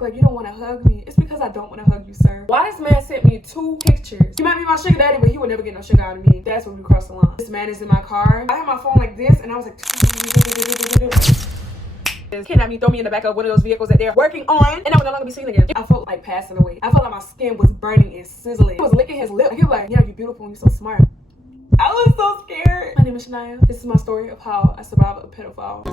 act like you don't want to hug me. It's because I don't want to hug you, sir. Why this man sent me 2 pictures? He might be my sugar daddy, but he would never get no sugar out of me. That's when we cross the line. This man is in my car. I had my phone like this, and I was like, kidnap me, throw me in the back of one of those vehicles that they're working on, and I would no longer be seen again. I felt like passing away. I felt like my skin was burning and sizzling. He was licking his lip. He was like, yeah, you're beautiful and you're so smart. I was so scared. My name is Shaniya. This is my story of how I survived a pedophile.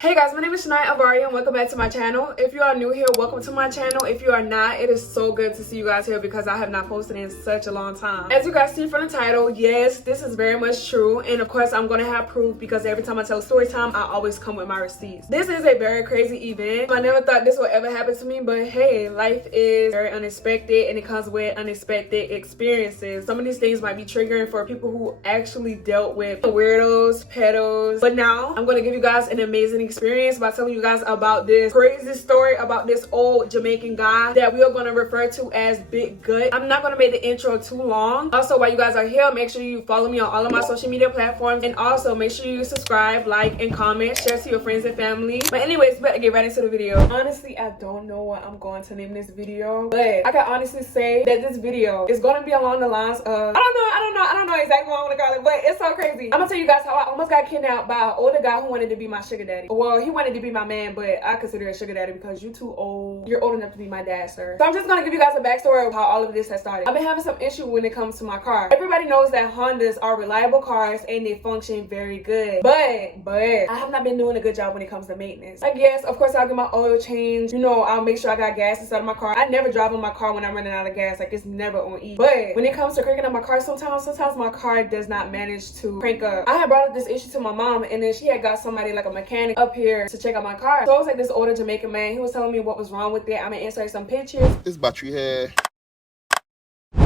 Hey guys, my name is Shaniya Élvoria and welcome back to my channel. If you are new here, welcome to my channel. If you are not, it is so good to see you guys here because I have not posted in such a long time. As you guys see from the title, yes, this is very much true. And of course, I'm going to have proof because every time I tell story time, I always come with my receipts. This is a very crazy event. I never thought this would ever happen to me, but hey, life is very unexpected and it comes with unexpected experiences. Some of these things might be triggering for people who actually dealt with weirdos, pedos. But now, I'm going to give you guys an amazing experience by telling you guys about this crazy story about this old Jamaican guy that we are going to refer to as Big Gut. I'm not going to make the intro too long. Also, while you guys are here, make sure you follow me on all of my social media platforms, and also make sure you subscribe, like, and comment, share to your friends and family. But anyways, better get right into the video. Honestly, I don't know what I'm going to name this video, but I can honestly say that this video is going to be along the lines of I don't know exactly what I want to call it, but it's so crazy. I'm gonna tell you guys how I almost got kidnapped by an older guy who wanted to be my sugar daddy. Well, he wanted to be my man, but I consider a sugar daddy because you're too old. You're old enough to be my dad, sir. So I'm just gonna give you guys a backstory of how all of this has started. I've been having some issue when it comes to my car. Everybody knows that Hondas are reliable cars and they function very good. But I have not been doing a good job when it comes to maintenance. Like, yes, of course, I'll get my oil changed. You know, I'll make sure I got gas inside of my car. I never drive on my car when I'm running out of gas. Like, it's never on E. But when it comes to cranking up my car, sometimes my car does not manage to crank up. I had brought up this issue to my mom, and then she had got somebody like a mechanic up here to check out my car. So it was like this older Jamaican man. He was telling me what was wrong with it. I'm gonna insert some pictures. This battery here.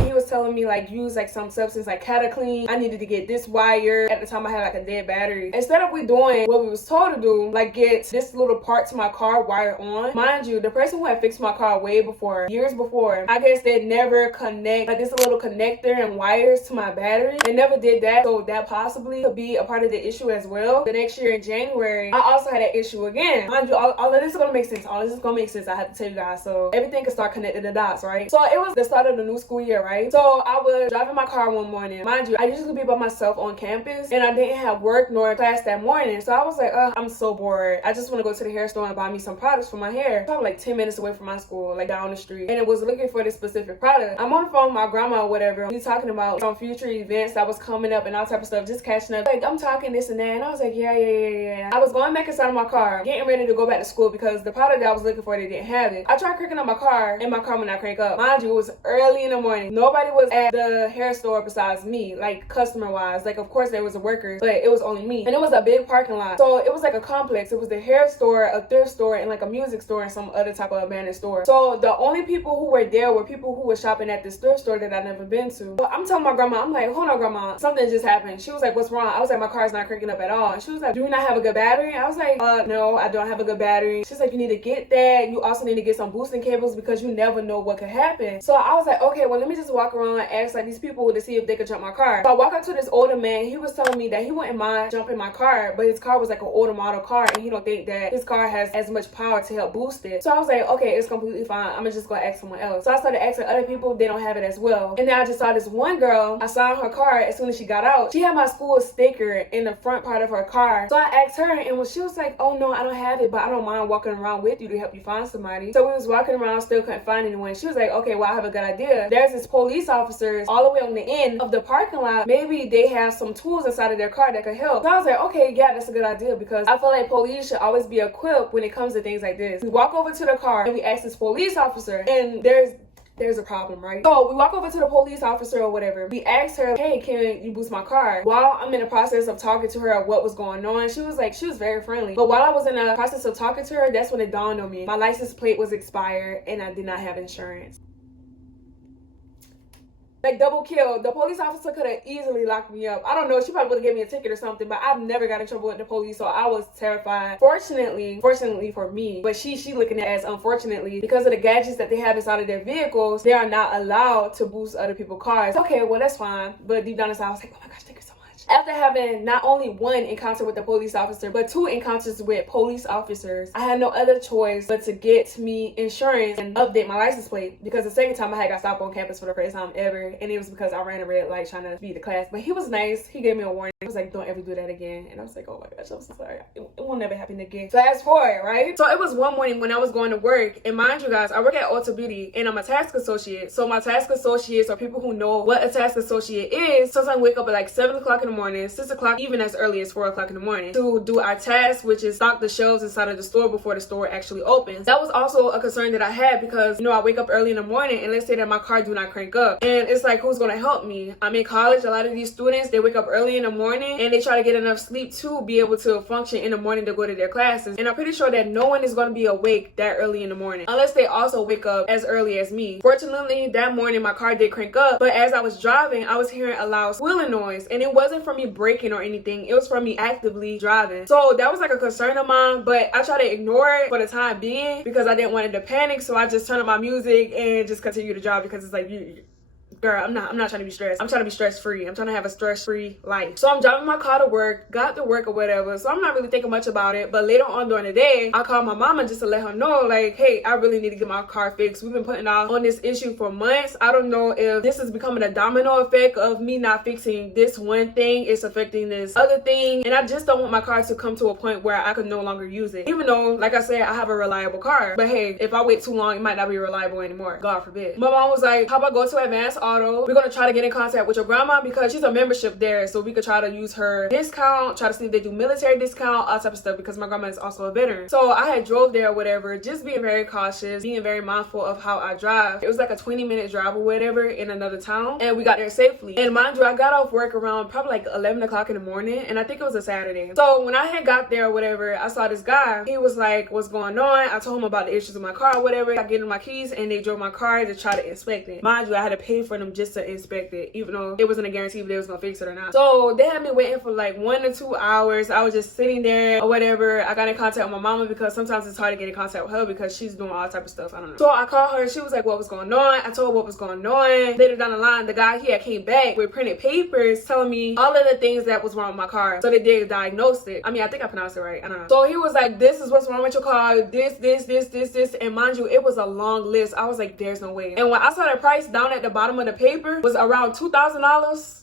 He was telling me like use like some substance like Cataclean. I needed to get this wire. At the time I had like a dead battery. Instead of we doing what we was told to do, like get this little part to my car wired on. Mind you, the person who had fixed my car way before, years before, I guess they never connect like this little connector and wires to my battery. They never did that, so that possibly could be a part of the issue as well. The next year in January, I also had that issue again. Mind you, all of this is gonna make sense. All this is gonna make sense. I have to tell you guys, so everything can start connecting the dots, right? So it was the start of the new school year, right? So I was driving my car one morning. Mind you, I usually be by myself on campus and I didn't have work nor class that morning. So I was like, I'm so bored. I just want to go to the hair store and buy me some products for my hair. So I'm like 10 minutes away from my school, like down the street. And it was looking for this specific product. I'm on the phone with my grandma or whatever. We talking about some future events that was coming up and all type of stuff, just catching up. Like I'm talking this and that. And I was like, yeah. I was going back inside of my car, getting ready to go back to school because the product that I was looking for, they didn't have it. I tried cranking up my car and my car would not crank up. Mind you, it was early in the morning. Nobody was at the hair store besides me, like customer wise. Like of course there was a worker, but it was only me. And it was a big parking lot. So it was like a complex. It was the hair store, a thrift store, and like a music store and some other type of abandoned store. So the only people who were there were people who were shopping at this thrift store that I'd never been to. So I'm telling my grandma, I'm like, hold on grandma, something just happened. She was like, what's wrong? I was like, my car's not cranking up at all. And she was like, do you not have a good battery? I was like, no, I don't have a good battery. She's like, you need to get that. You also need to get some boosting cables because you never know what could happen. So I was like, okay, well let me just walk around and ask like these people to see if they could jump my car. So I walk up to this older man. He was telling me that he wouldn't mind jumping my car, but his car was like an older model car and he don't think that his car has as much power to help boost it. So I was like, okay, it's completely fine. I'm gonna just go ask someone else. So I started asking other people, they don't have it as well. And then I just saw this one girl, I saw her car as soon as she got out. She had my school sticker in the front part of her car. So I asked her and she was like, oh no, I don't have it, but I don't mind walking around with you to help you find somebody. So we was walking around, still couldn't find anyone. She was like, okay, well I have a good idea. There's this police officers all the way on the end of the parking lot. Maybe they have some tools inside of their car that could help. So I was like, okay, yeah, that's a good idea because I feel like police should always be equipped when it comes to things like this. We walk over to the car and we ask this police officer, and there's a problem, right? So we walk over to the police officer or whatever. We asked her, hey, can you boost my car? While I'm in the process of talking to her what was going on, she was very friendly. But while I was in the process of talking to her, that's when it dawned on me. My license plate was expired and I did not have insurance. Like double kill. The police officer could have easily locked me up. I don't know, she probably would have given me a ticket or something, but I've never got in trouble with the police, so I was terrified. Fortunately for me, but she looking at it as unfortunately, because of the gadgets that they have inside of their vehicles, they are not allowed to boost other people's cars. Okay, well that's fine, but deep down inside I was like, oh my gosh, thank you so much. After having not only one encounter with the police officer, but 2 encounters with police officers, I had no other choice but to get me insurance and update my license plate, because the second time I had got stopped on campus for the first time ever, and it was because I ran a red light trying to speed the class. But he was nice. He gave me a warning. He was like, don't ever do that again. And I was like, oh my gosh, I'm so sorry. It will never happen again. Fast forward, right? So it was one morning when I was going to work, and mind you guys, I work at Ulta Beauty and I'm a task associate. So my task associates are people who know what a task associate is. Sometimes wake up at like 7 o'clock in the morning, 6 o'clock, even as early as 4 o'clock in the morning to do our task, which is stock the shelves inside of the store before the store actually opens. That was also a concern that I had because, you know, I wake up early in the morning and let's say that my car do not crank up. And it's like, who's going to help me? I'm in college. A lot of these students, they wake up early in the morning and they try to get enough sleep to be able to function in the morning to go to their classes. And I'm pretty sure that no one is going to be awake that early in the morning unless they also wake up as early as me. Fortunately, that morning my car did crank up, but as I was driving, I was hearing a loud squealing noise, and it wasn't from me braking or anything. It was from me actively driving. So that was like a concern of mine, but I tried to ignore it for the time being because I didn't want it to panic. So I just turned up my music and just continue to drive because it's like, girl, I'm not trying to be stressed. I'm trying to be stress-free. I'm trying to have a stress-free life. So I'm driving my car to work, got to work or whatever. So I'm not really thinking much about it. But later on during the day, I called my mama just to let her know, like, hey, I really need to get my car fixed. We've been putting off on this issue for months. I don't know if this is becoming a domino effect of me not fixing this one thing. It's affecting this other thing. And I just don't want my car to come to a point where I could no longer use it. Even though, like I said, I have a reliable car. But hey, if I wait too long, it might not be reliable anymore. God forbid. My mom was like, how about go to Advanced Auto? We're gonna try to get in contact with your grandma because she's a membership there, so we could try to use her discount, try to see if they do military discount, all type of stuff, because my grandma is also a veteran. So I had drove there or whatever, just being very cautious, being very mindful of how I drive. It was like a 20-minute drive or whatever in another town, and we got there safely. And mind you, I got off work around probably like 11 o'clock in the morning, and I think it was a Saturday. So when I had got there or whatever, I saw this guy. He was like, what's going on? I told him about the issues with my car or whatever. I gave him my keys and they drove my car to try to inspect it. Mind you, I had to pay for them just to inspect it, even though it wasn't a guarantee if they was gonna fix it or not. So they had me waiting for like 1 to 2 hours. I was just sitting there or whatever. I got in contact with my mama because sometimes it's hard to get in contact with her because she's doing all type of stuff. I don't know. So I called her. She was like, what was going on? I told her what was going on. Later down the line, the guy here came back with printed papers telling me all of the things that was wrong with my car. So they did diagnose it. I mean, I think I pronounced it right. I don't know. So he was like, this is what's wrong with your car. This. And mind you, it was a long list. I was like, there's no way. And when I saw the price down at the bottom of the paper was around $2,000,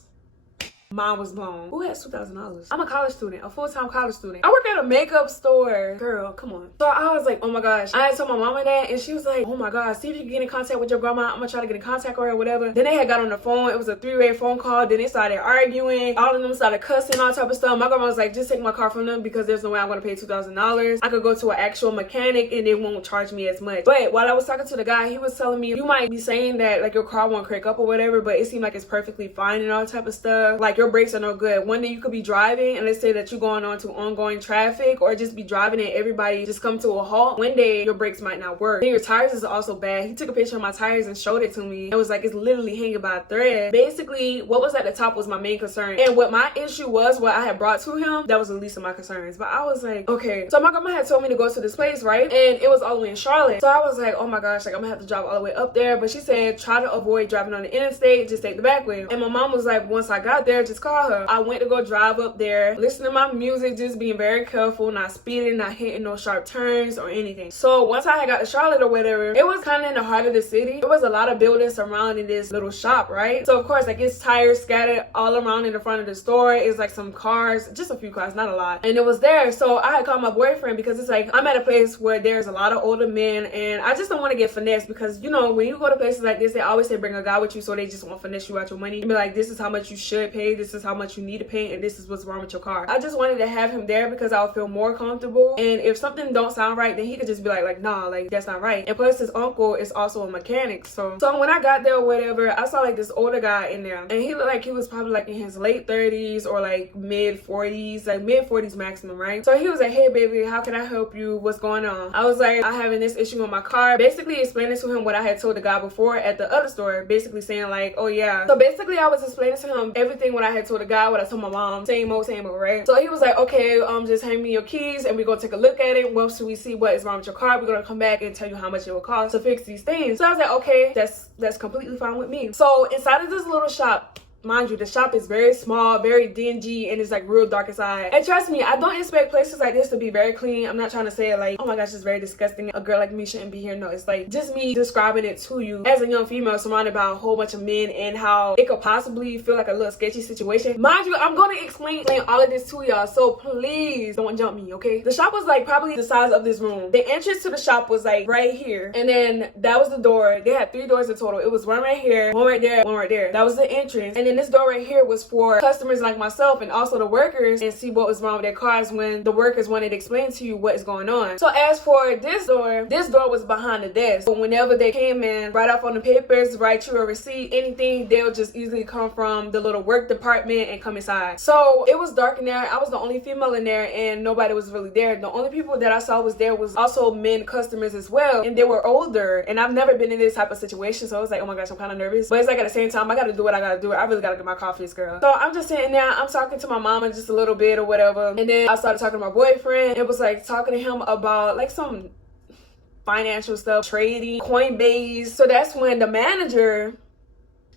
mine was blown. Who has $2,000? I'm a college student, a full-time college student. I work at a makeup store. Girl, come on. So I was like, oh my gosh. I had told my mama that, and she was like, oh my gosh, see if you can get in contact with your grandma. I'm gonna try to get in contact with her or whatever. Then they had got on the phone. It was a 3-way phone call. Then they started arguing. All of them started cussing, all type of stuff. My grandma was like, just take my car from them because there's no way I'm gonna pay $2,000. I could go to an actual mechanic and they won't charge me as much. But while I was talking to the guy, he was telling me, you might be saying that like your car won't crank up or whatever, but it seemed like it's perfectly fine and all type of stuff. Like your brakes are no good. One day you could be driving and let's say that you're going on to ongoing traffic or just be driving and everybody just come to a halt. One day your brakes might not work. Then your tires is also bad. He took a picture of my tires and showed it to me. It was like it's literally hanging by a thread. Basically, what was at the top was my main concern. And what my issue was, what I had brought to him, that was the least of my concerns. But I was like, okay. So my grandma had told me to go to this place, right? And it was all the way in Charlotte. So I was like, oh my gosh, like I'm gonna have to drive all the way up there. But she said, try to avoid driving on the interstate, just take the back way. And my mom was like, once I got there, just call her. I went to go drive up there, listen to my music, just being very careful, not speeding, not hitting no sharp turns or anything. So once I had got to Charlotte or whatever, it was kind of in the heart of the city. There was a lot of buildings surrounding this little shop, right? So of course, like it's tires scattered all around in the front of the store. It's like some cars, just a few cars, not a lot. And it was there. So I had called my boyfriend because it's like I'm at a place where there's a lot of older men and I just don't want to get finessed because, you know, when you go to places like this, they always say bring a guy with you, so they just want to finesse you out your money and be like, this is how much you should pay, this is how much you need to pay, and this is what's wrong with your car. I just wanted to have him there because I would feel more comfortable, and if something don't sound right, then he could just be like nah, like that's not right. And plus his uncle is also a mechanic. So when I got there or whatever, I saw like this older guy in there, and he looked like he was probably like in his late 30s or like mid 40s, like mid 40s maximum, right? So he was like, hey baby, how can I help you? What's going on? I was like, I'm having this issue with my car. Basically explaining to him what I had told the guy before at the other store, basically saying like, oh yeah. So basically I was explaining to him everything what I had told the guy, what I told my mom, same old, right? So he was like, okay, just hand me your keys and we're gonna take a look at it. Once we see what is wrong with your car, we're gonna come back and tell you how much it will cost to fix these things. So I was like, okay, that's completely fine with me. So inside of this little shop, Mind you, the shop is very small, very dingy, and it's like real dark inside. And trust me, I don't expect places like this to be very clean. I'm not trying to say it like, oh my gosh, it's very disgusting, a girl like me shouldn't be here. No, it's like just me describing it to you as a young female surrounded by a whole bunch of men and how it could possibly feel like a little sketchy situation. Mind you, I'm gonna explain all of this to y'all, so please don't jump me, okay? The shop was like probably the size of this room. The entrance to the shop was like right here, and then that was the door. They had 3 doors in total. It was one right here, one right there, one right there. That was the entrance. And then this door right here was for customers like myself and also the workers, and see what was wrong with their cars when the workers wanted to explain to you what is going on. So as for this door was behind the desk. So whenever they came in, write off on the papers, write you a receipt, anything, they'll just easily come from the little work department and come inside. So it was dark in there. I was the only female in there and nobody was really there. The only people that I saw was there was also men customers as well, and they were older, and I've never been in this type of situation, so I was like, oh my gosh, I'm kind of nervous. But it's like at the same time, I gotta do what I gotta do. I really gotta get my coffee, girl. So I'm just sitting there, I'm talking to my mama just a little bit or whatever, and then I started talking to my boyfriend. It was like talking to him about like some financial stuff, trading, Coinbase. So that's when the manager,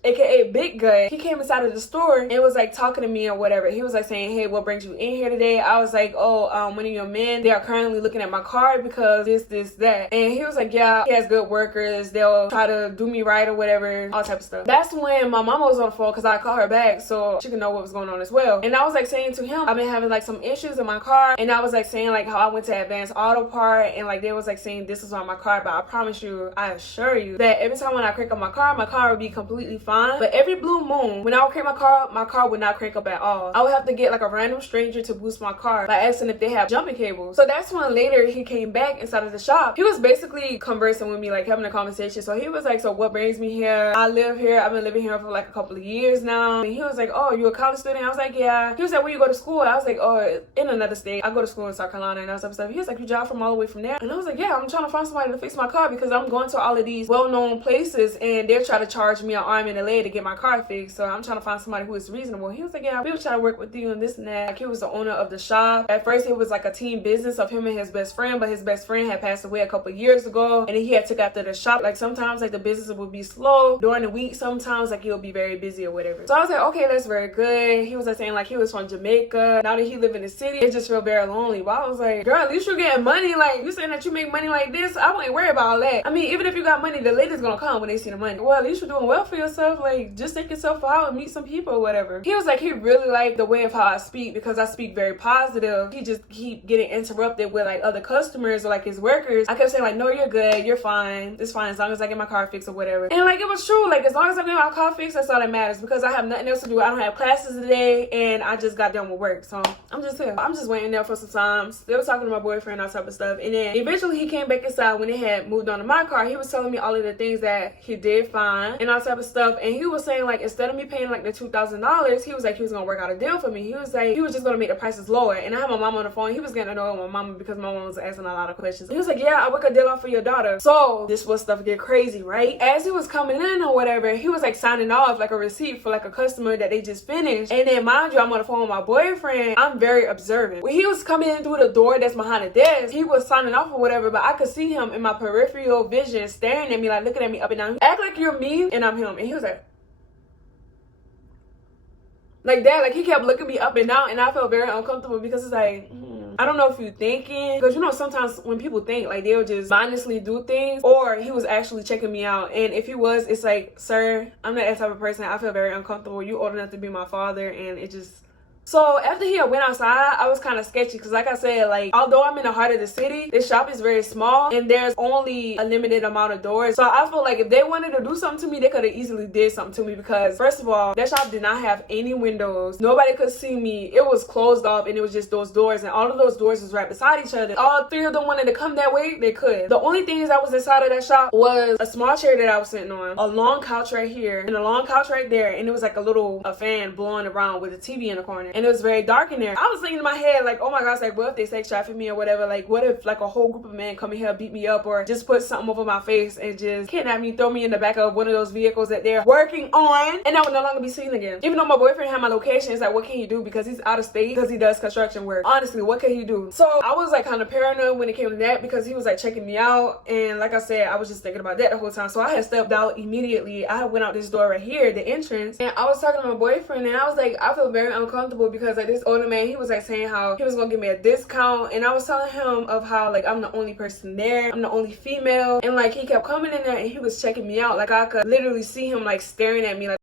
aka Big Gut, he came inside of the store and was like talking to me or whatever. He was like saying, hey, what brings you in here today? I was like, oh, one of your men, they are currently looking at my car because this, that. And he was like, yeah, he has good workers, they'll try to do me right or whatever, all type of stuff. That's when my mama was on the phone because I called her back so she could know what was going on as well. And I was like saying to him, I've been having like some issues in my car, and I was like saying like how I went to Advanced Auto Part, and like they was like saying this is on my car, but I promise you, I assure you that every time when I crank up my car would be completely fine. But every blue moon, when I would crank my car would not crank up at all. I would have to get like a random stranger to boost my car by asking if they have jumping cables. So that's when later he came back inside of the shop. He was basically conversing with me, like having a conversation. So he was like, so what brings me here? I live here. I've been living here for like a couple of years now. And he was like, oh, you a college student? I was like, yeah. He was like, where you go to school? I was like, oh, in another state. I go to school in South Carolina and that type of stuff. He was like, you drive from all the way from there? And I was like, yeah, I'm trying to find somebody to fix my car because I'm going to all of these well-known places and they're trying to charge me an arm and a leg to get my car fixed. So I'm trying to find somebody who is reasonable. He was like, yeah, we will try to work with you and this and that. Like, he was the owner of the shop. At first it was like a team business of him and his best friend, but his best friend had passed away a couple years ago, and then he had took after the shop. Like sometimes like the business would be slow during the week, sometimes like he'll be very busy or whatever. So I was like, okay, that's very good. He was like saying like he was from Jamaica. Now that he live in the city, it just feel very lonely. But I was like, girl, at least you're getting money. Like, you saying that you make money like this, I wouldn't worry about all that. I mean, even if you got money, the lady's gonna come when they see the money. Well, at least you're doing well for yourself. Like, just take yourself out and meet some people or whatever. He was like, he really liked the way of how I speak because I speak very positive. He just keep getting interrupted with like other customers or like his workers. I kept saying like, no, you're good, you're fine, it's fine as long as I get my car fixed or whatever. And like, it was true. Like, as long as I get my car fixed, that's all that matters because I have nothing else to do. I don't have classes today and I just got done with work, so I'm just here. I'm just waiting there for some time. They were talking to my boyfriend, all type of stuff, and then eventually he came back inside when they had moved on to my car. He was telling me all of the things that he did fine and all type of stuff, and he was saying like, instead of me paying like the $2,000, he was like, he was gonna work out a deal for me. He was like, he was just gonna make the prices lower. And I had my mom on the phone. He was getting annoyed with my mama because my mom was asking a lot of questions. He was like, yeah, I work a deal out for your daughter. So this was stuff get crazy, right? As he was coming in or whatever, he was like signing off like a receipt for like a customer that they just finished. And then mind you, I'm on the phone with my boyfriend. I'm very observant. When he was coming in through the door that's behind the desk, he was signing off or whatever, but I could see him in my peripheral vision staring at me, like looking at me up and down. Act like you're me and I'm him. And he was like that, like he kept looking me up and down, and I felt very uncomfortable because it's like, I don't know if you're thinking, because you know sometimes when people think, like they'll just mindlessly do things, or he was actually checking me out. And if he was, it's like, sir, I'm not that type of person. I feel very uncomfortable. You old enough to be my father, and it just... So after he went outside, I was kind of sketchy because like I said, like although I'm in the heart of the city, this shop is very small and there's only a limited amount of doors. So I feel like if they wanted to do something to me, they could have easily did something to me because first of all, that shop did not have any windows. Nobody could see me. It was closed off and it was just those doors, and all of those doors was right beside each other. All three of them wanted to come that way, they could. The only things that was inside of that shop was a small chair that I was sitting on, a long couch right here, and a long couch right there, and it was like a fan blowing around with a TV in the corner. and it was very dark in there. I was thinking in my head, like, oh my gosh, like, what if they sex traffic me or whatever? Like, what if like a whole group of men come in here, beat me up, or just put something over my face and just kidnap me, throw me in the back of one of those vehicles that they're working on, and I would no longer be seen again. Even though my boyfriend had my location, it's like, what can he do? Because he's out of state, because he does construction work. Honestly, what can he do? So I was like kind of paranoid when it came to that, because he was like checking me out, and like I said, I was just thinking about that the whole time. So I had stepped out immediately. I went out this door right here, the entrance, and I was talking to my boyfriend, and I was like, I feel very uncomfortable because like this older man, he was like saying how he was gonna give me a discount, and I was telling him of how like I'm the only person there, I'm the only female, and like he kept coming in there and he was checking me out. Like I could literally see him like staring at me, like.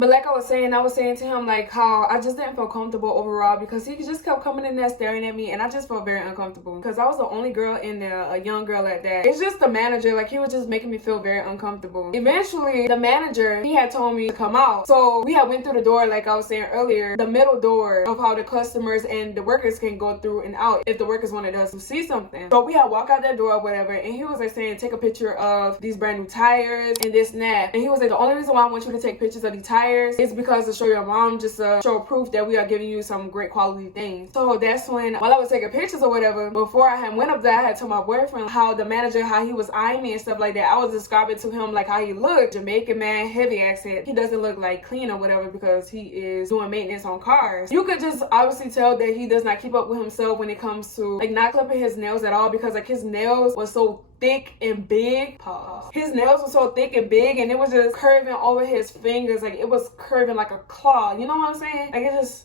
But like I was saying to him like how I just didn't feel comfortable overall, because he just kept coming in there staring at me, and I just felt very uncomfortable because I was the only girl in there, a young girl at that. It's just the manager, like he was just making me feel very uncomfortable. Eventually, the manager, he had told me to come out. So we had went through the door, like I was saying earlier, the middle door of how the customers and the workers can go through and out if the workers wanted us to see something. So we had walked out that door or whatever, and he was like saying, take a picture of these brand new tires and this and that. And he was like, the only reason why I want you to take pictures of these tires is because to show your mom, just to show proof that we are giving you some great quality things. So that's when, while I was taking pictures or whatever, before I had went up there, I had told my boyfriend how the manager, how he was eyeing me and stuff like that. I was describing to him like how he looked, Jamaican man, heavy accent. He doesn't look like clean or whatever because he is doing maintenance on cars. You could just obviously tell that he does not keep up with himself when it comes to like not clipping his nails at all, because like his nails was so thick and big. Pause. His nails were so thick and big, and it was just curving over his fingers, like it was curving like a claw. You know what I'm saying? Like it's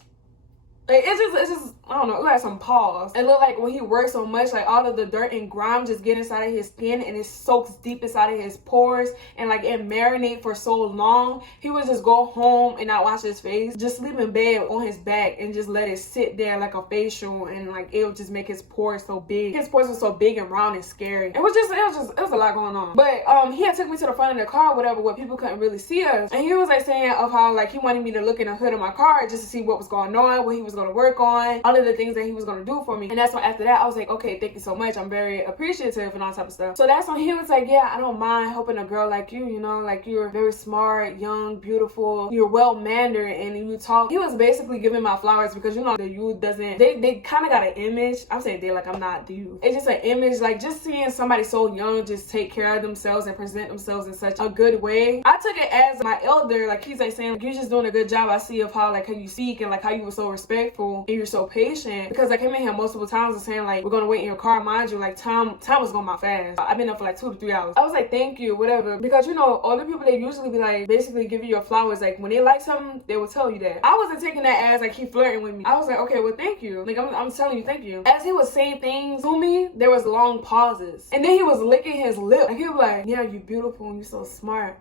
just I don't know, it looked like some paws. It looked like when he works so much, like all of the dirt and grime just get inside of his skin, and it soaks deep inside of his pores, and like it marinate for so long. He would just go home and not wash his face, just sleep in bed on his back and just let it sit there like a facial, and like it would just make his pores so big. His pores were so big and round and scary. It was a lot going on. But he had took me to the front of the car, whatever, where people couldn't really see us, and he was like saying of how like he wanted me to look in the hood of my car just to see what was going on, what he was going to work on, all of the things that he was going to do for me. And that's when after that I was like, okay, thank you so much, I'm very appreciative and all type of stuff. So that's when he was like, yeah, I don't mind helping a girl like you, you know, like you're very smart, young, beautiful, you're well mannered, and you talk. He was basically giving my flowers because you know the youth doesn't, they kind of got an image. I'm saying they, like I'm not the youth, it's just an image, like just seeing somebody so young just take care of themselves and present themselves in such a good way. I took it as my elder, like he's like saying, like, you're just doing a good job. I see of how like how you speak and like how you were so respectful and you're so patient, because I came in here multiple times and saying like we're gonna wait in your car. Mind you, like time was going by fast. I've been up for like 2 to 3 hours. I was like, thank you, whatever, because you know older people, they usually be like basically give you your flowers, like when they like something they will tell you that. I wasn't taking that as like he flirting with me. I was like, okay, well thank you, like I'm telling you thank you. As he was saying things to me, there was long pauses, and then he was licking his lip, like he was like, yeah, you beautiful and you so smart.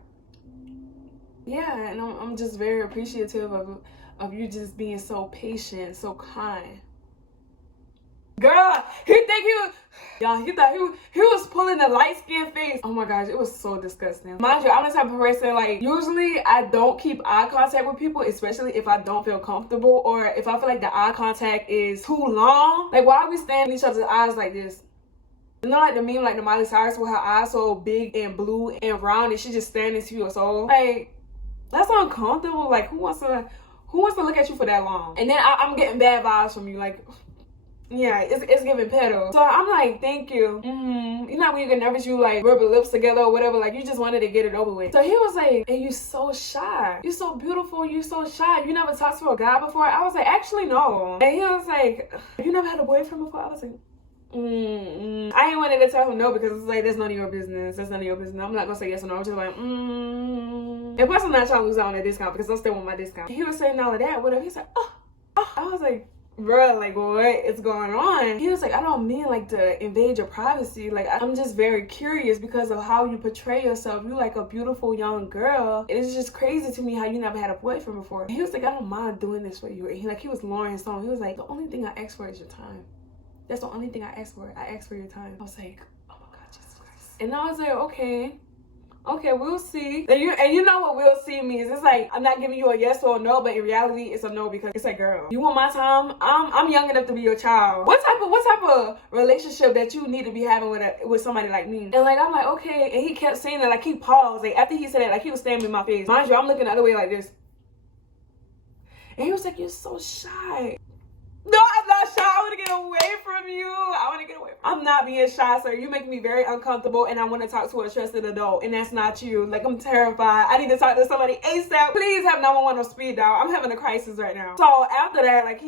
Yeah, and I'm just very appreciative of you just being so patient, so kind. Girl, he thought he was pulling the light-skinned face. Oh my gosh, it was so disgusting. Mind you, I'm the type of person, like, usually I don't keep eye contact with people, especially if I don't feel comfortable or if I feel like the eye contact is too long. Like, why are we standing in each other's eyes like this? You know, like the meme, like the Miley Cyrus with her eyes so big and blue and round and she just standing to your soul. Like, that's uncomfortable. Like, who wants to look at you for that long? And then I'm getting bad vibes from you, like, yeah, it's giving pedo. So I'm like, thank you. You know when you get nervous, you like rub your lips together or whatever, like you just wanted to get it over with. So he was like, and you so shy, you so beautiful, you so shy, you never talked to a guy before? I was like, actually no. And he was like, you never had a boyfriend before? I was like, I ain't wanted to tell him no, because it's like, that's none of your business. That's none of your business. I'm not gonna say yes or no. I'm just like, And plus I'm not trying to lose out on that discount because I still want my discount. He was saying all of that, whatever. He's like, oh. I was like, bro, like what is going on? He was like, I don't mean like to invade your privacy. Like I'm just very curious because of how you portray yourself. You like a beautiful young girl. It's just crazy to me how you never had a boyfriend before. And he was like, I don't mind doing this for you. And he was lowering his tone. He was like, the only thing I ask for is your time. That's the only thing I asked for. I asked for your time. I was like, oh my God, Jesus Christ. And I was like, okay, we'll see. And you know what we'll see means? It's like, I'm not giving you a yes or a no, but in reality, it's a no, because it's like, girl, you want my time? I'm young enough to be your child. What type of relationship that you need to be having with somebody like me? And like, I'm like, okay. And he kept saying that, like he paused. Like after he said that, like he was staring in my face. Mind you, I'm looking the other way like this. And he was like, you're so shy. No, I'm not shy. I want to get away from you. I want to get away from you. I'm not being shy, sir. You make me very uncomfortable, and I want to talk to a trusted adult, and that's not you. Like, I'm terrified. I need to talk to somebody ASAP. Please have 911 on speed dial. I'm having a crisis right now. So after that, like,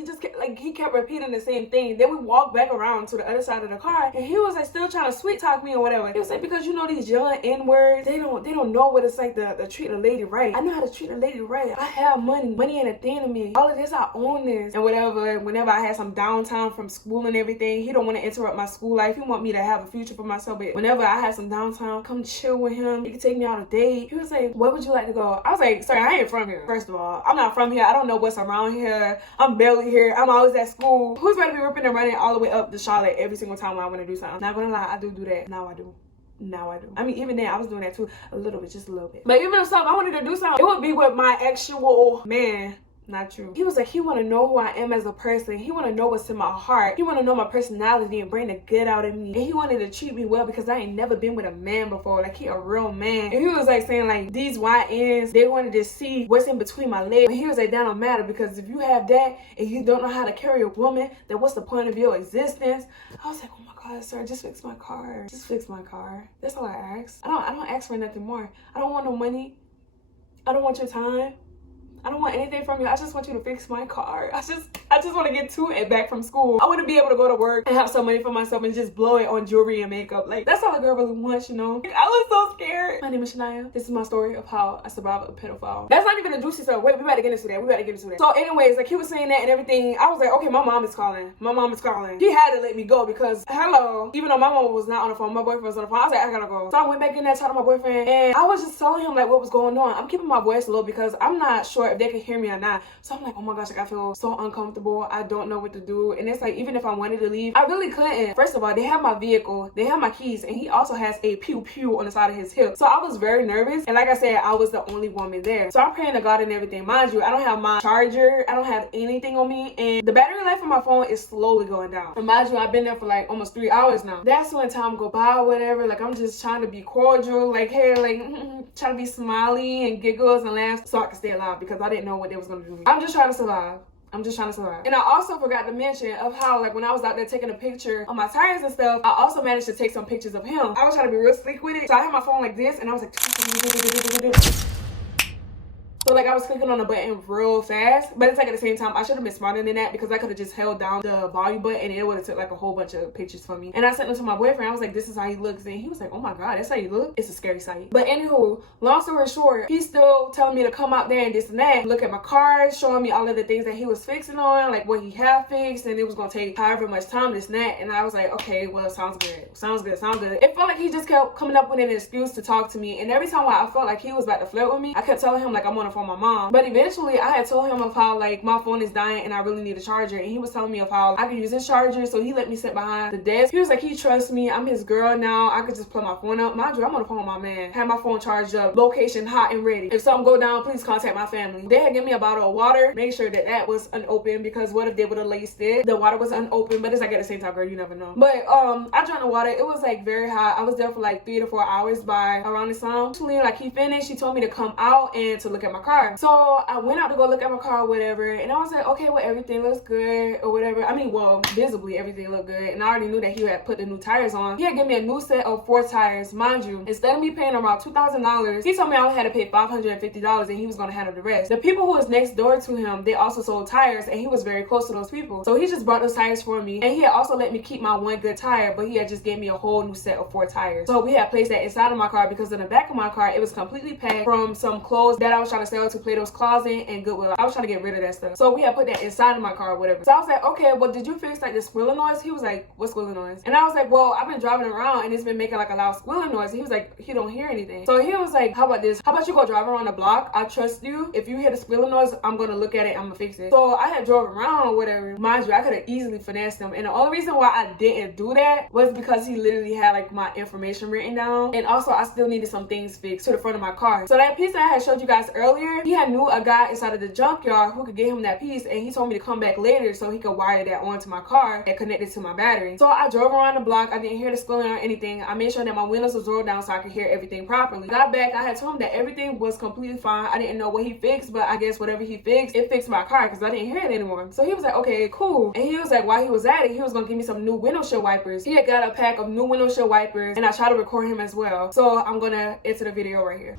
he kept repeating the same thing. Then we walked back around to the other side of the car, and he was like still trying to sweet talk me or whatever. He was like, because you know these young N-words, they don't know what it's like to treat a lady right. I know how to treat a lady right. I have money. Money ain't a thing to me. All of this, I own this, and whatever. Whenever I had some downtime from school and everything, he don't want to interrupt my school life. He want me to have a future for myself, but whenever I had some downtime, come chill with him. He could take me on a date. He was like, where would you like to go? I was like, sir, I ain't from here. First of all, I'm not from here. I don't know what's around here. I'm barely here. I'm always at school. Who's ready to be ripping and running all the way up to Charlotte every single time when I want to do something? Not gonna lie, I do that. Now I do. I mean, even then, I was doing that too. A little bit, just a little bit. But even if something, I wanted to do something, it would be with my actual man. Not true. He was like, he want to know who I am as a person. He want to know what's in my heart. He want to know my personality and bring the good out of me. And he wanted to treat me well because I ain't never been with a man before. Like, he a real man. And he was like saying like, these YNs, they wanted to see what's in between my legs. And he was like, that don't matter, because if you have that and you don't know how to carry a woman, then what's the point of your existence? I was like, oh my God, sir, just fix my car. Just fix my car. That's all I ask. I don't ask for nothing more. I don't want no money. I don't want your time. I don't want anything from you. I just want you to fix my car. I just want to get to and back from school. I want to be able to go to work and have some money for myself and just blow it on jewelry and makeup. Like, that's all a girl really wants, you know? I was so scared. My name is Shaniya. This is my story of how I survived a pedophile. That's not even a juicy stuff. Wait, we better get into that. So anyways, like, he was saying that and everything. I was like, okay, my mom is calling. He had to let me go because, hello, even though my mom was not on the phone, my boyfriend was on the phone. I was like, I gotta go. So I went back in there, talked to my boyfriend, and I was just telling him like what was going on. I'm keeping my voice low because I'm not sure if they can hear me or not. So I'm like, oh my gosh, like, I feel so uncomfortable. I don't know what to do. And it's like, even if I wanted to leave, I really couldn't. First of all, they have my vehicle, they have my keys, and he also has a pew pew on the side of his hip. So I was very nervous. And like I said, I was the only woman there. So I'm praying to God and everything. Mind you, I don't have my charger. I don't have anything on me. And the battery life on my phone is slowly going down. And mind you, I've been there for like almost 3 hours now. That's when time go by or whatever. Like, I'm just trying to be cordial. Like, hey, like, trying to be smiley and giggles and laugh so I can stay alive because I didn't know what they was going to do to me. I'm just trying to survive. And I also forgot to mention of how, like, when I was out there taking a picture of my tires and stuff, I also managed to take some pictures of him. I was trying to be real slick with it. So I had my phone like this and I was like, so like I was clicking on the button real fast, but it's like at the same time I should have been smarter than that because I could have just held down the volume button and it would have took like a whole bunch of pictures for me. And I sent them to my boyfriend. I was like, this is how he looks, and he was like, oh my God, that's how you look? It's a scary sight. But anywho, long story short, he's still telling me to come out there and this and that, look at my car, showing me all of the things that he was fixing on, like what he had fixed, and it was gonna take however much time, this and that. And I was like, okay, well, sounds good. It felt like he just kept coming up with an excuse to talk to me, and every time I felt like he was about to flirt with me, I kept telling him like I'm on the phone with my mom. But eventually I had told him of how like my phone is dying and I really need a charger, and he was telling me of how I could use his charger, so he let me sit behind the desk. He was like, he trusts me, I'm his girl now, I could just plug my phone up. Mind you, I'm on the phone with my man, have my phone charged up, location hot and ready. If something go down, please contact my family. They had given me a bottle of water, make sure that that was unopened, because what if they would have laced it? The water was unopened, but it's like at the same time, girl, you never know. But I drank the water. It was like very hot. I was there for like 3 to 4 hours by around this time. Actually, like, he finished, he told me to come out and to look at my car. So I went out to go look at my car or whatever, and I was like, okay, well, everything looks good or whatever. I mean, well, visibly everything looked good, and I already knew that he had put the new tires on. He had given me a new set of 4 tires. Mind you, instead of me paying around $2,000, he told me I only had to pay $550 and he was going to handle the rest. The people who was next door to him, they also sold tires, and he was very close to those people, so he just brought those tires for me, and he had also let me keep my one good tire, but he had just gave me a whole new set of 4 tires. So we had placed that inside of my car because in the back of my car it was completely packed from some clothes that I was trying to sell to Plato's Closet and Goodwill. I was trying to get rid of that stuff, so we had put that inside of my car or whatever. So I was like, okay, well, did you fix like the squealing noise? He was like, what squealing noise? And I was like, well, I've been driving around and it's been making like a loud squealing noise. And he was like, he don't hear anything. So he was like, how about this? How about you go drive around the block? I trust you. If you hear the squealing noise, I'm gonna look at it, I'm gonna fix it. So I had drove around or whatever. Mind you, I could have easily finessed him, and the only reason why I didn't do that was because he literally had like my information written down, and also I still needed some things fixed to the front of my car. So that piece that I had showed you guys earlier, earlier, he had knew a guy inside of the junkyard who could get him that piece, and he told me to come back later so he could wire that onto my car and connect it to my battery. So I drove around the block. I didn't hear the squealing or anything. I made sure that my windows was rolled down so I could hear everything properly. Got back, I had told him that everything was completely fine. I didn't know what he fixed, but I guess whatever he fixed, it fixed my car because I didn't hear it anymore. So he was like, okay, cool. And he was like, while he was at it, he was gonna give me some new windshield wipers. He had got a pack of new windshield wipers, and I tried to record him as well. So I'm gonna enter the video right here.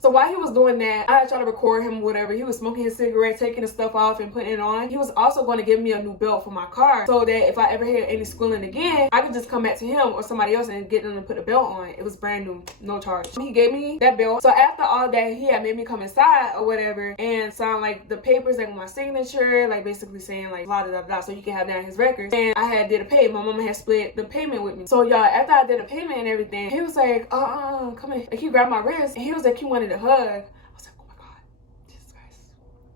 So while he was doing that, I tried to record him, whatever. He was smoking his cigarette, taking the stuff off and putting it on. He was also going to give me a new belt for my car so that if I ever hear any squealing again, I could just come back to him or somebody else and get them to put a belt on. It was brand new, no charge. He gave me that belt. So after all that, he had made me come inside or whatever and sign like the papers, like my signature, like basically saying like blah, blah, blah, blah, so you can have that in his records. And I had did a pay. My mama had split the payment with me. So y'all, after I did a payment and everything, he was like, come in. Like he grabbed my wrist and he was like, he wanted a hug. I was like, oh my God, Jesus Christ.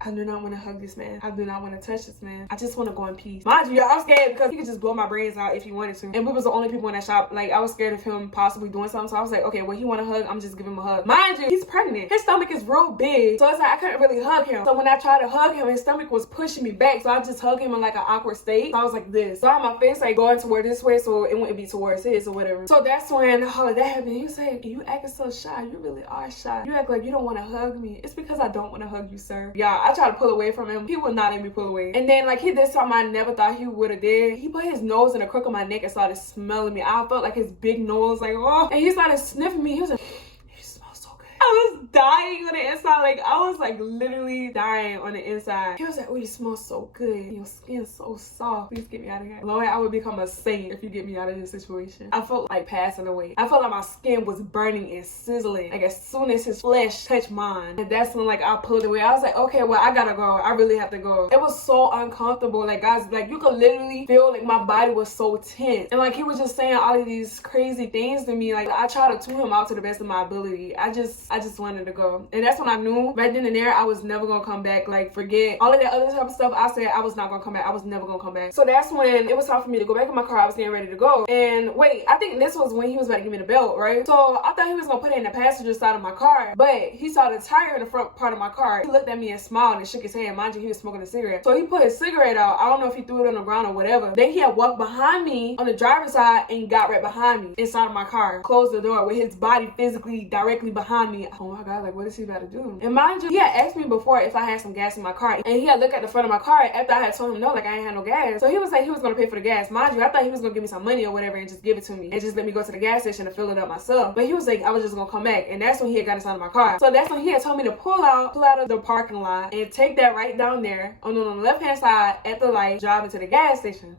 I do not want to hug this man. I do not want to touch this man. I just want to go in peace. Mind you, y'all, I was scared because he could just blow my brains out if he wanted to. And we was the only people in that shop. Like, I was scared of him possibly doing something. So I was like, okay, well, he want to hug. I'm just giving him a hug. Mind you, he's pregnant. His stomach is real big. So it's like, I couldn't really hug him. So when I tried to hug him, his stomach was pushing me back. So I just hugged him in like an awkward state. So I was like this. So I had my face like going toward this way so it wouldn't be towards his or whatever. So that's when all of that happened. He was like, you acting so shy. You really are shy. You act like you don't want to hug me. It's because I don't want to hug you, sir. Yeah, I tried to pull away from him. He would not let me pull away. And then like he did something I never thought he would have did. He put his nose in the crook of my neck and started smelling me. I felt like his big nose like, oh. And he started sniffing me. He was like, you smell so good. I was dying on the inside. Like I was like literally dying on the inside. He was like, oh, you smell so good. Your skin's so soft. Please get me out of here. Lord, I would become a saint if you get me out of this situation. I felt like passing away. I felt like my skin was burning and sizzling. Like as soon as his flesh touched mine. And that's when like I pulled away. I was like, okay, well, I gotta go. I really have to go. It was so uncomfortable. Like guys, like you could literally feel like my body was so tense. And like he was just saying all of these crazy things to me. Like I tried to tune him out to the best of my ability. I just wanted to go. And that's when I knew right then and there I was never gonna come back. Like forget all of that other type of stuff. I said I was not gonna come back. I was never gonna come back. So that's when it was time for me to go back in my car. I was getting ready to go. And wait, I think this was when he was about to give me the belt, right? So I thought he was gonna put it in the passenger side of my car, but he saw the tire in the front part of my car. He looked at me and smiled and shook his head. Mind you, he was smoking a cigarette. So he put his cigarette out. I don't know if he threw it on the ground or whatever. Then he had walked behind me on the driver's side and got right behind me inside of my car. Closed the door with his body physically directly behind me. Oh my God, like what is he about to do? And mind you, he had asked me before if I had some gas in my car, and he had looked at the front of my car after I had told him no, like I ain't had no gas. So he was like he was gonna pay for the gas. Mind you, I thought he was gonna give me some money or whatever and just give it to me and just let me go to the gas station and fill it up myself. But he was like I was just gonna come back, and that's when he had got inside of my car. So that's when he had told me to pull out of the parking lot and take that right down there on the left hand side at the light, driving to the gas station.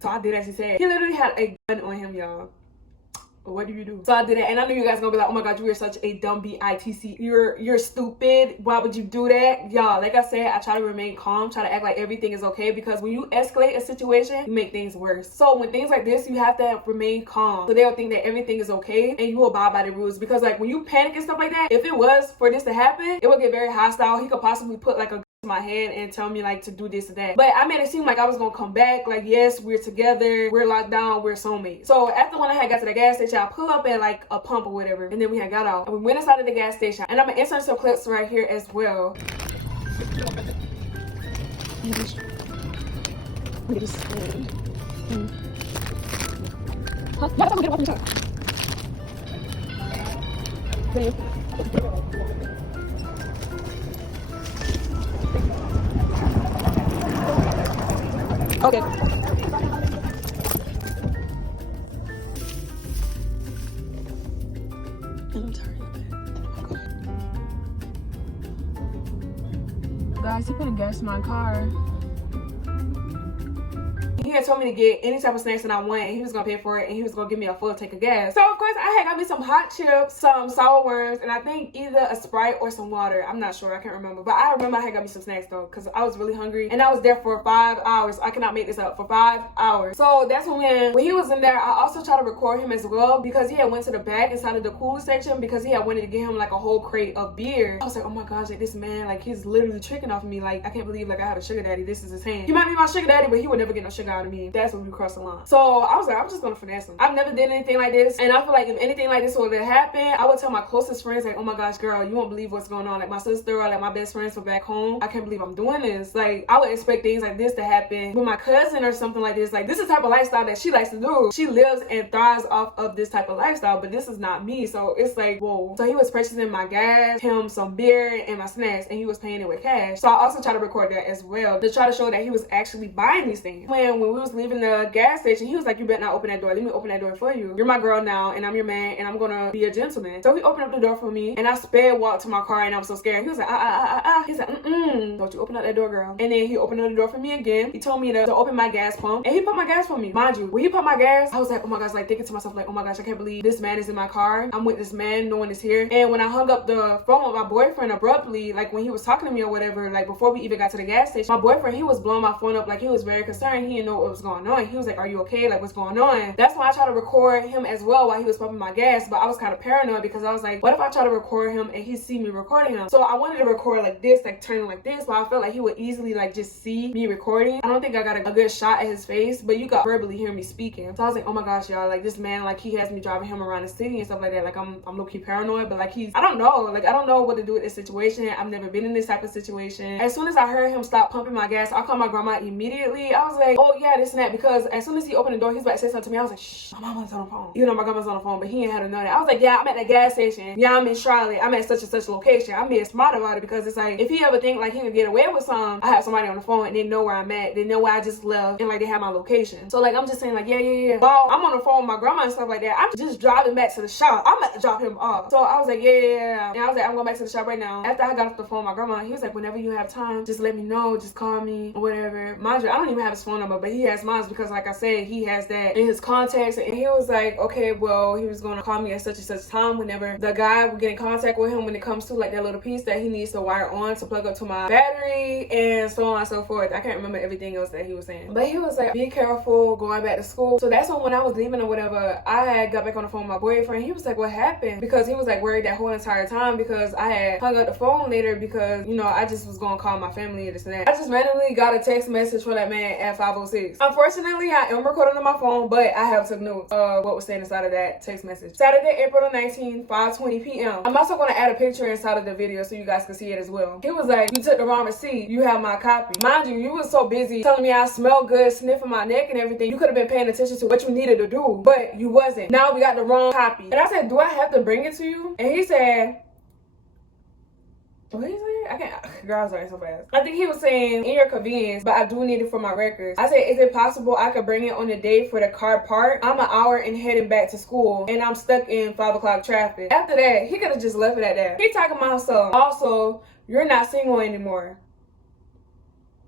So I did as he said. He literally had a gun on him, y'all. What do you do? So I did it, and I knew you guys gonna be like, oh my God, you are such a dumb bitch. You're stupid. Why would you do that? Y'all, like I said, I try to remain calm, try to act like everything is okay, because when you escalate a situation, you make things worse. So when things like this, you have to remain calm. So they'll think that everything is okay and you will abide by the rules. Because like when you panic and stuff like that, if it was for this to happen, it would get very hostile. He could possibly put like a my head and tell me like to do this or that. But I made it seem like I was gonna come back, like yes, we're together, we're locked down, we're soulmates. So after when I had got to the gas station, I pulled up at like a pump or whatever, and then we had got out and we went inside of the gas station, and I'm gonna insert some clips right here as well. Okay. Guys, he put gas in my car. He had told me to get any type of snacks that I want, and he was gonna pay for it, and he was gonna give me a full tank of gas. So of course I had got me some hot chips, some sour worms, and I think either a Sprite or some water. I'm not sure, I can't remember, but I remember I had got me some snacks though, because I was really hungry, and I was there for 5 hours. I cannot make this up, for 5 hours. So that's when he was in there, I also tried to record him as well, because he had went to the back inside of the cool section, because he had wanted to get him like a whole crate of beer. I was like, oh my gosh, like this man, like he's literally tricking off of me. Like I can't believe like I have a sugar daddy. This is his hand. He might be my sugar daddy, but he would never get no sugar out of me. to me, that's when we cross the line. So I was like, I'm just gonna finesse him. I've never did anything like this, and I feel like if anything like this would have happened, I would tell my closest friends like, oh my gosh, girl, you won't believe what's going on. Like my sister or like my best friends from back home, I can't believe I'm doing this. Like I would expect things like this to happen with my cousin or something like this. Like this is the type of lifestyle that she likes to do. She lives and thrives off of this type of lifestyle, but this is not me. So it's like, whoa. So he was purchasing my gas, him some beer and my snacks, and he was paying it with cash. So I also tried to record that as well to try to show that he was actually buying these things. When we was leaving the gas station, he was like, you better not open that door. Let me open that door for you. You're my girl now, and I'm your man, and I'm gonna be a gentleman. So he opened up the door for me, and I sped walked to my car, and I was so scared. He was like, He's like, don't you open up that door, girl. And then he opened up the door for me again. He told me to open my gas pump, and he put my gas for me. Mind you, when he put my gas, I was like, oh my gosh, like thinking to myself, like, oh my gosh, I can't believe this man is in my car. I'm with this man, no one is here. And when I hung up the phone with my boyfriend abruptly, like when he was talking to me or whatever, like before we even got to the gas station, my boyfriend, he was blowing my phone up, like he was very concerned. He didn't know what was going on. He was like, are you okay? Like what's going on? That's why I tried to record him as well while he was pumping my gas, but I was kind of paranoid because I was like, what if I try to record him and he see me recording him? So I wanted to record like this, like turning like this, but I felt like he would easily like just see me recording. I don't think I got a good shot at his face, but you got verbally hear me speaking. So I was like, oh my gosh, y'all, like this man, like he has me driving him around the city and stuff like that. Like I'm low-key paranoid, but like I don't know what to do with this situation. I've never been in this type of situation. As soon as I heard him stop pumping my gas, I called my grandma immediately. I was like, oh yeah, this and that, because as soon as he opened the door, he was about to say something to me. I was like, shh, my mama's on the phone. You know my grandma's on the phone, but he ain't had to know that. I was like, yeah, I'm at the gas station. Yeah, I'm in Charlotte. I'm at such and such location. I'm being smart about it because it's like, if he ever think like he can get away with something, I have somebody on the phone and they know where I'm at. They know where I just left and like they have my location. So like I'm just saying like, yeah. While I'm on the phone with my grandma and stuff like that, I'm just driving back to the shop. I'm about to drop him off. So I was like, yeah. And I was like, I'm going back to the shop right now. After I got off the phone with my grandma, he was like, whenever you have time, just let me know. Just call me or whatever. Mind you, I don't even have his phone number, but he has mine because like I said, he has that in his contacts. And he was like, okay, well, he was going to call me at such and such time whenever the guy would get in contact with him when it comes to like that little piece that he needs to wire on to plug up to my battery and so on and so forth. I can't remember everything else that he was saying, but he was like, be careful going back to school. So that's when I was leaving or whatever, I had got back on the phone with my boyfriend. He was like, what happened? Because he was like worried that whole entire time because I had hung up the phone later because, you know, I just was going to call my family and this and that. I just randomly got a text message from that man at 5:06. Unfortunately, I am recording on my phone, but I have took notes of what was saying inside of that text message. Saturday, April the 19th, 5:20 p.m. I'm also going to add a picture inside of the video so you guys can see it as well. He was like, you took the wrong receipt. You have my copy. Mind you, you was so busy telling me I smell good, sniffing my neck and everything. You could have been paying attention to what you needed to do, but you wasn't. Now we got the wrong copy. And I said, do I have to bring it to you? And he said, what he said? I can't. Girl, I was writing so fast. I think he was saying, in your convenience, but I do need it for my records. I said, is it possible I could bring it on the day for the car park? I'm an hour and heading back to school, and I'm stuck in 5 o'clock traffic. After that, he could have just left it at that. He talking about some. Also, you're not single anymore.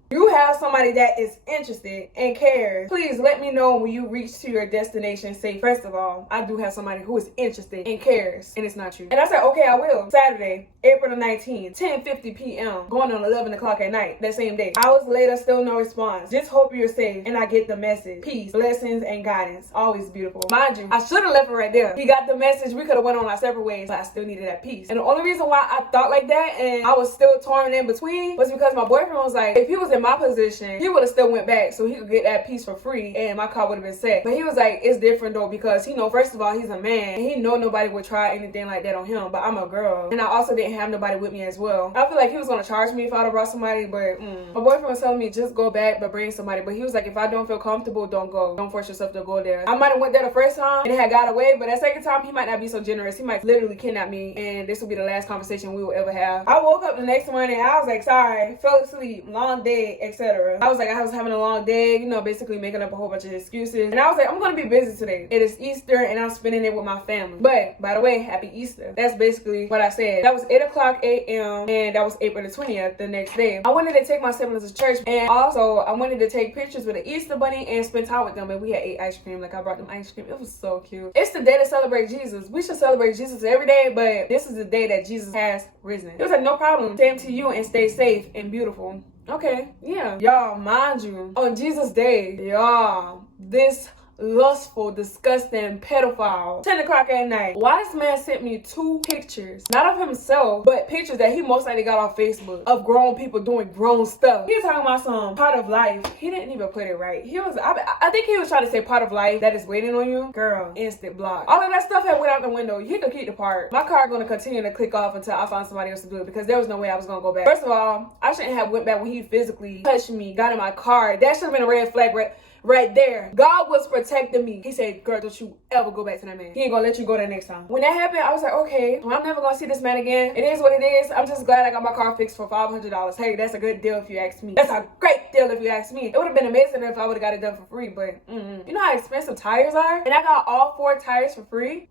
You have somebody that is interested and cares. Please let me know when you reach to your destination safe. First of all, I do have somebody who is interested and cares, and it's not you. And I said, okay, I will. Saturday, April the 19th, 10:50 p.m. going on 11 o'clock at night that same day. Hours later, still no response. Just hope you're safe and I get the message. Peace, blessings, and guidance. Always beautiful. Mind you, I should have left it right there. He got the message. We could have went on our separate ways, but I still needed that peace. And the only reason why I thought like that and I was still torn in between was because my boyfriend was like, if he was in my position, he would have still went back so he could get that piece for free and my car would have been set. But he was like, it's different though, because he know, first of all, he's a man and he know nobody would try anything like that on him, but I'm a girl and I also didn't have nobody with me as well. I feel like he was gonna charge me if I'd have brought somebody, but my boyfriend was telling me just go back but bring somebody. But he was like, if I don't feel comfortable, don't go. Don't force yourself to go there. I might have went there the first time and had got away, but that second time he might not be so generous. He might literally kidnap me and this will be the last conversation we will ever have. I woke up the next morning and I was like, sorry, fell asleep, long day, etc. I was like, I was having a long day, you know, basically making up a whole bunch of excuses. And I was like, I'm gonna be busy today. It is Easter and I'm spending it with my family. But by the way, happy Easter. That's basically what I said. That was 8 o'clock a.m. and that was April the 20th, the next day. I wanted to take my siblings to church and also I wanted to take pictures with the Easter bunny and spend time with them. And we had ate ice cream. Like I brought them ice cream. It was so cute. It's the day to celebrate Jesus. We should celebrate Jesus every day, but this is the day that Jesus has risen. It was like, no problem. Same to you and stay safe and beautiful. Okay, yeah. Y'all, mind you, on Jesus' day, y'all, this lustful, disgusting pedophile. 10 o'clock at night. Why this man sent me 2 pictures, not of himself, but pictures that he most likely got off Facebook of grown people doing grown stuff. He was talking about some part of life. He didn't even put it right. I think he was trying to say part of life that is waiting on you. Girl, instant block. All of that stuff had went out the window. You can keep the part. My car gonna continue to click off until I find somebody else to do it, because there was no way I was gonna go back. First of all, I shouldn't have went back when he physically touched me, got in my car. That should have been a red flag right there. God was protecting me. He said, girl, don't you ever go back to that man. He ain't gonna let you go there next time. When that happened, I was like, okay, well, I'm never gonna see this man again. It is what it is. I'm just glad I got my car fixed for $500. Hey, that's a good deal if you ask me. That's a great deal if you ask me. It would have been amazing if I would have got it done for free, but you know how expensive tires are? And I got all 4 tires for free?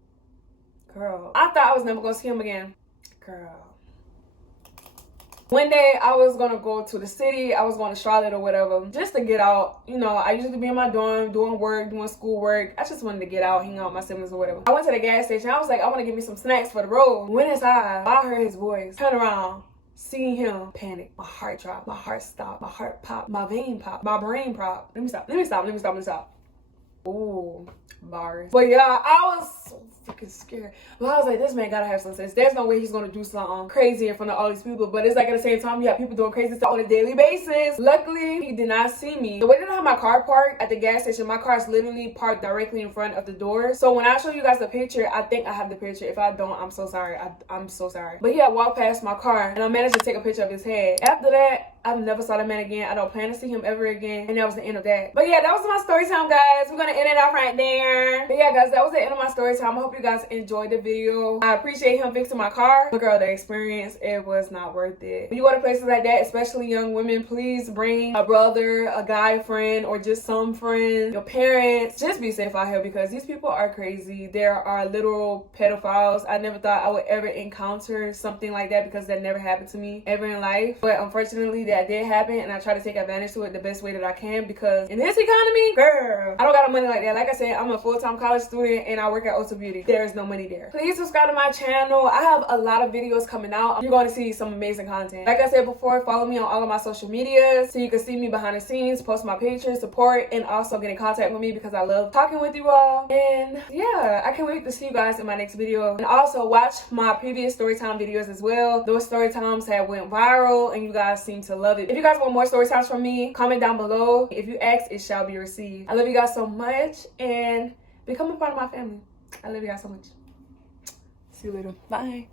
Girl, I thought I was never gonna see him again. Girl. One day I was gonna go to the city. I was going to Charlotte or whatever, just to get out. You know, I usually be in my dorm doing work, doing schoolwork. I just wanted to get out, hang out with my siblings or whatever. I went to the gas station. I was like, I want to get me some snacks for the road. Went inside. I heard his voice. Turn around. Seeing him, panic. My heart dropped. My heart stopped. My heart popped. My vein popped. My brain popped. Let me stop. Ooh, bars. But yeah, I was so freaking scared. But I was like, this man gotta have some sense. There's no way he's gonna do something crazy in front of all these people. But it's like at the same time, you have people doing crazy stuff on a daily basis. Luckily, he did not see me. The way that I have my car parked at the gas station, my car is literally parked directly in front of the door. So when I show you guys the picture, I think I have the picture. If I don't, I'm so sorry. I'm so sorry. But he had walked past my car and I managed to take a picture of his head. After that, I've never saw that man again. I don't plan to see him ever again. And that was the end of that. But yeah, that was my story time, guys. We're gonna end it off right there. But yeah, guys, that was the end of my story time. I hope you guys enjoyed the video. I appreciate him fixing my car. But girl, the experience, it was not worth it. When you go to places like that, especially young women, please bring a brother, a guy friend, or just some friend, your parents. Just be safe out here, because these people are crazy. There are literal pedophiles. I never thought I would ever encounter something like that, because that never happened to me ever in life. But unfortunately, that did happen, and I try to take advantage to it the best way that I can, because in this economy, girl, I don't got no money like that. Like I said, I'm a full-time college student and I work at Ulta Beauty. There is no money there. Please subscribe to my channel. I have a lot of videos coming out. You're going to see some amazing content. Like I said before, follow me on all of my social medias so you can see me behind the scenes, post my pictures, support, and also get in contact with me, because I love talking with you all. And yeah, I can't wait to see you guys in my next video. And also watch my previous storytime videos as well. Those story times have went viral and you guys seem to love it. If you guys want more story times from me, comment down below. If you ask, it shall be received. I love you guys so much, and become a part of my family. I love you guys so much. See you later. Bye.